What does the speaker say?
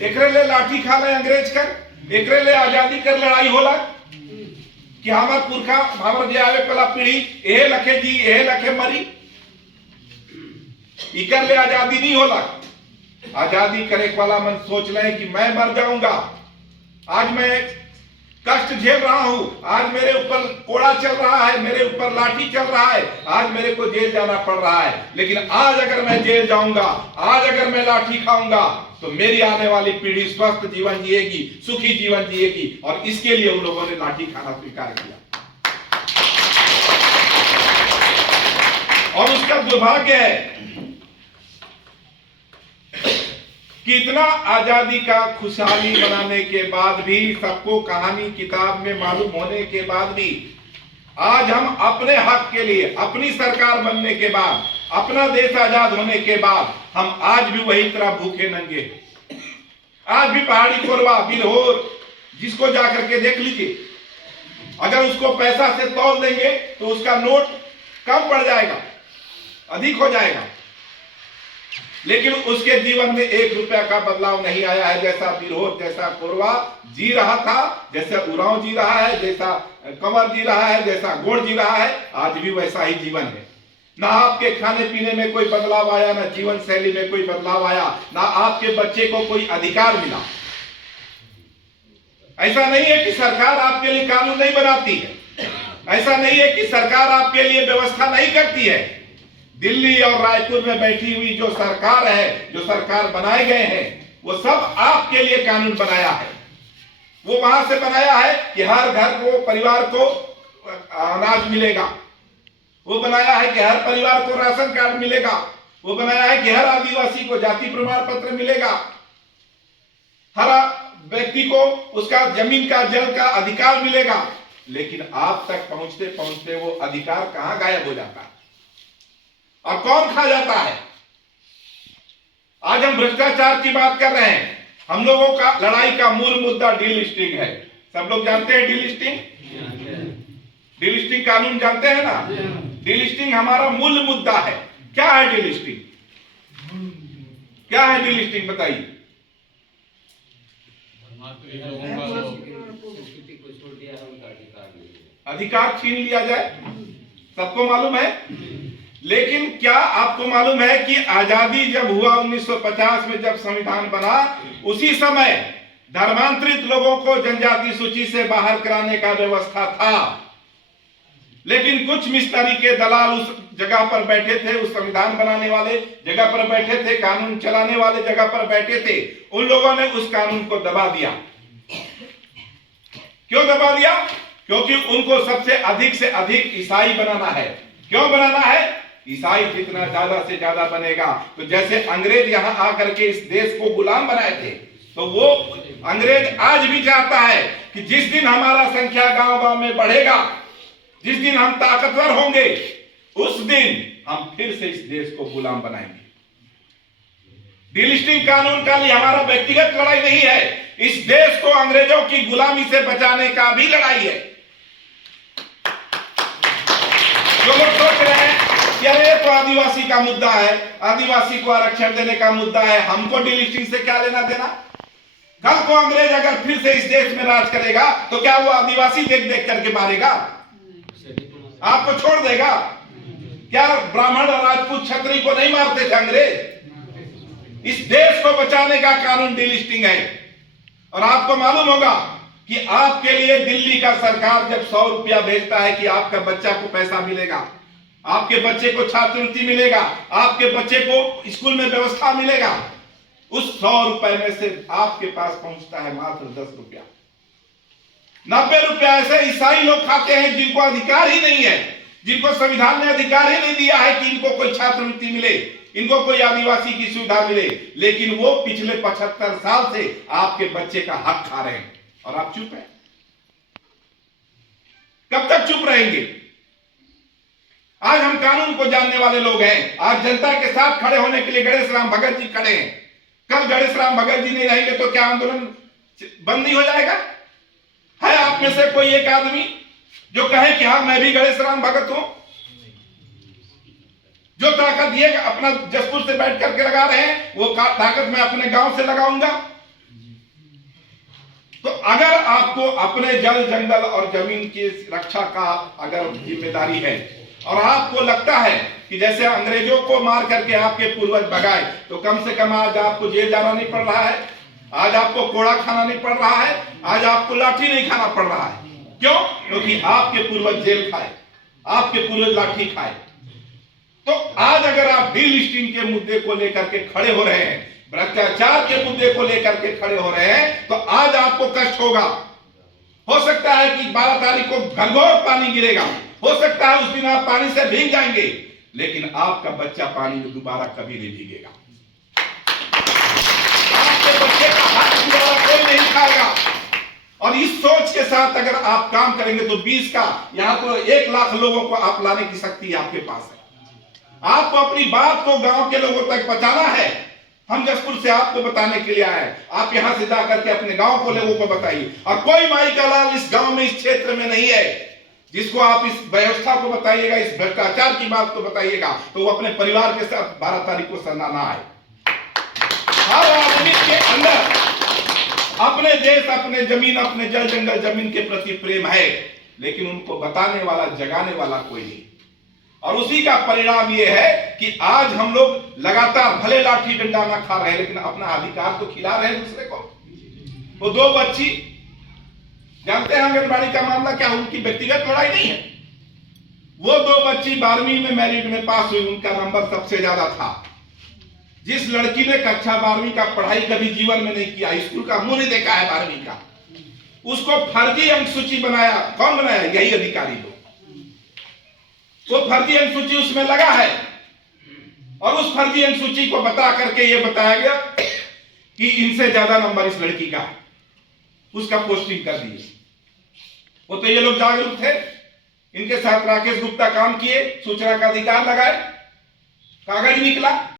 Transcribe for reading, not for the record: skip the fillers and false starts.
एकरे ले लाठी खा ले अंग्रेज कर, एकरे ले आजादी कर लड़ाई होला कि हमार पुरखा हमार जे आवे वाला पीढ़ी एहे लखे जी एहे लखे मरी। इकर ले आजादी नहीं होला। आजादी करे वाला मन सोच ले कि मैं मर जाऊंगा, आज मैं कष्ट झेल रहा हूं, आज मेरे ऊपर कोड़ा चल रहा है, मेरे ऊपर लाठी चल रहा है, आज मेरे को जेल जाना पड़ रहा है, लेकिन आज अगर मैं जेल जाऊंगा, आज अगर मैं लाठी खाऊंगा तो मेरी आने वाली पीढ़ी स्वस्थ जीवन जिएगी, सुखी जीवन जिएगी। और इसके लिए उन लोगों ने लाठी खाना स्वीकार किया। और उसका दुर्भाग्य है कि इतना आजादी का खुशहाली बनाने के बाद भी, सबको कहानी किताब में मालूम होने के बाद भी, आज हम अपने हक के लिए, अपनी सरकार बनने के बाद, अपना देश आजाद होने के बाद, हम आज भी वही तरह भूखे नंगे। आज भी पहाड़ी कोरबा बिल्होर जिसको जाकर के देख लीजिए, अगर उसको पैसा से तौल देंगे तो उसका नोट कम पड़ जाएगा, अधिक हो जाएगा, लेकिन उसके जीवन में 1 रुपया का बदलाव नहीं आया है। जैसा बिरहोर, जैसा कोरबा जी रहा था, जैसा उरांव जी रहा है, जैसा कंवर जी रहा है, जैसा गोड़ जी रहा है, आज भी वैसा ही जीवन है। ना आपके खाने पीने में कोई बदलाव आया, ना जीवन शैली में कोई बदलाव आया, ना आपके बच्चे को कोई अधिकार मिला। ऐसा नहीं है कि सरकार आपके लिए कानून नहीं बनाती है, ऐसा नहीं है कि सरकार आपके लिए व्यवस्था नहीं करती है। दिल्ली और रायपुर में बैठी हुई जो सरकार है, जो सरकार बनाए गए हैं, वो सब आपके लिए कानून बनाया है। वो वहां से बनाया है कि हर घर को, परिवार को अनाज मिलेगा, वो बनाया है कि हर परिवार को राशन कार्ड मिलेगा, वो बनाया है कि हर आदिवासी को जाति प्रमाण पत्र मिलेगा, हर व्यक्ति को उसका जमीन का, जल का अधिकार मिलेगा। लेकिन आप तक पहुंचते पहुंचते वो अधिकार कहां गायब हो जाता है और कौन खा जाता है। आज हम भ्रष्टाचार की बात कर रहे हैं। हम लोगों का लड़ाई का मूल मुद्दा डीलिस्टिंग है। सब लोग जानते हैं डीलिस्टिंग, डीलिस्टिंग कानून जानते हैं ना। डीलिस्टिंग हमारा मूल मुद्दा है। क्या है डीलिस्टिंग, क्या है डीलिस्टिंग बताइए। अधिकार छीन लिया जाए, सबको मालूम है। लेकिन क्या आपको मालूम है कि आजादी जब हुआ 1950 में, जब संविधान बना, उसी समय धर्मांतरित लोगों को जनजाति सूची से बाहर कराने का व्यवस्था था। लेकिन कुछ मिस्त्री के दलाल उस जगह पर बैठे थे, उस संविधान बनाने वाले जगह पर बैठे थे, कानून चलाने वाले जगह पर बैठे थे। उन लोगों ने उस कानून को दबा दिया। क्यों दबा दिया? क्योंकि उनको सबसे अधिक से अधिक ईसाई बनाना है। क्यों बनाना है? ईसाई जितना ज्यादा से ज्यादा बनेगा, तो जैसे अंग्रेज यहां आकर के इस देश को गुलाम बनाए थे, तो वो अंग्रेज आज भी चाहता है कि जिस दिन हमारा संख्या गांव गांव में बढ़ेगा, जिस दिन हम ताकतवर होंगे, उस दिन हम फिर से इस देश को गुलाम बनाएंगे। डीलिस्टिंग कानून का लिए हमारा व्यक्तिगत लड़ाई नहीं है, इस देश को अंग्रेजों की गुलामी से बचाने का भी लड़ाई है। जो लोग सोच रहे हैं कि अरे तो आदिवासी का मुद्दा है, आदिवासी को आरक्षण देने का मुद्दा है, हमको डीलिस्टिंग से क्या लेना देना। कल को अंग्रेज अगर फिर से इस देश में राज करेगा तो क्या वो आदिवासी देख देख करके मारेगा, आपको छोड़ देगा? क्या ब्राह्मण और राजपूत क्षत्रिय को नहीं मारते थे अंग्रेज? इस देश को बचाने का कानून डीलिस्टिंग है। और आपको मालूम होगा कि आपके लिए दिल्ली का सरकार जब 100 रुपया भेजता है कि आपका बच्चा को पैसा मिलेगा, आपके बच्चे को छात्रवृत्ति मिलेगा, आपके बच्चे को स्कूल में व्यवस्था मिलेगा, उस 100 रुपए में से आपके पास पहुंचता है मात्र 10 रुपया। 90 रुपया ऐसे ईसाई लोग खाते हैं जिनको अधिकार ही नहीं है, जिनको संविधान ने अधिकार ही नहीं दिया है कि इनको कोई छात्रवृत्ति मिले, इनको कोई आदिवासी की सुविधा मिले। लेकिन वो पिछले 75 साल से आपके बच्चे का हक खा रहे हैं और आप चुप हैं। कब तक चुप रहेंगे? आज हम कानून को जानने वाले लोग हैं, आज जनता के साथ खड़े होने के लिए गणेश राम भगत जी खड़े हैं। कल गणेश राम भगत जी नहीं रहेंगे तो क्या आंदोलन बंद नहीं हो जाएगा? है आप में से कोई एक आदमी जो कहे कि हाँ मैं भी गणेश राम भगत हूं? जो ताकत ये अपना जसपुर से बैठ करके लगा रहे हैं, वो ताकत मैं अपने गांव से लगाऊंगा। तो अगर आपको अपने जल जंगल और जमीन की रक्षा का अगर जिम्मेदारी है और आपको लगता है कि जैसे अंग्रेजों को मार करके आपके पूर्वज भगाए, तो कम से कम आज आपको जेल जाना नहीं पड़ रहा है, आज आपको कोड़ा खाना नहीं पड़ रहा है, आज आपको लाठी नहीं खाना पड़ रहा है। क्यों? क्योंकि आपके पूर्वज जेल खाए, आपके पूर्वज लाठी खाए। तो आज अगर आप डीलिस्टिंग के मुद्दे को लेकर के खड़े हो रहे हैं, भ्रष्टाचार के मुद्दे को लेकर के खड़े हो रहे हैं, तो आज आपको कष्ट होगा। हो सकता है कि 12 तारीख को घनघोर पानी गिरेगा, हो सकता है उस दिन आप पानी से भीग जाएंगे, लेकिन आपका बच्चा पानी में दोबारा कभी नहीं भीगेगा। आपके बच्चे का हाथ दोबारा कोई नहीं खाएगा। और इस सोच के साथ अगर आप काम करेंगे तो 20 का यहां तो 1 लाख लोगों को आप लाने की शक्ति आपके पास है। आपको अपनी बात को गांव के लोगों तक पहुंचाना है। हम जसपुर से आपको बताने के लिए आए, आप यहां से जाकर के अपने गांव को लोगों को बताइए। और कोई माई का लाल इस गांव में, इस क्षेत्र में नहीं है जिसको आप इस व्यवस्था को बताइएगा, इस भ्रष्टाचार की बात को बताइएगा, तो वो अपने परिवार के साथ 12 तारीख को सरना ना आए। हर आदमी के अंदर अपने देश, अपने जमीन, अपने जल जंगल जमीन के प्रति प्रेम है, लेकिन उनको बताने वाला, जगाने वाला कोई नहीं। और उसी का परिणाम यह है कि आज हम लोग लगातार भले लाठी डंडा ना खा रहे हैं, लेकिन अपना अधिकार तो खिला रहे हैं दूसरे को। वो 2 बच्ची, जानते हैं आंगनबाड़ी का मामला क्या, उनकी व्यक्तिगत लड़ाई नहीं है। वो 2 बच्ची 12वीं में मेरिट में पास हुई, उनका नंबर सबसे ज्यादा था। जिस लड़की ने कक्षा 12वीं का पढ़ाई कभी जीवन में नहीं किया, स्कूल का मुंह नहीं देखा है 12वीं का, उसको फर्जी अंक सूची बनाया। कौन बनाया? यही अधिकारी लोग। वो फर्जी अंक सूची उसमें लगा है, और उस फर्जी अंक सूची को बता करके ये बताया गया कि इनसे ज्यादा नंबर इस लड़की का है, उसका पोस्टिंग कर दिए। वो तो ये लोग जागरूक थे, इनके साथ राकेश गुप्ता काम किए, सूचना का अधिकार लगाए, कागज निकला।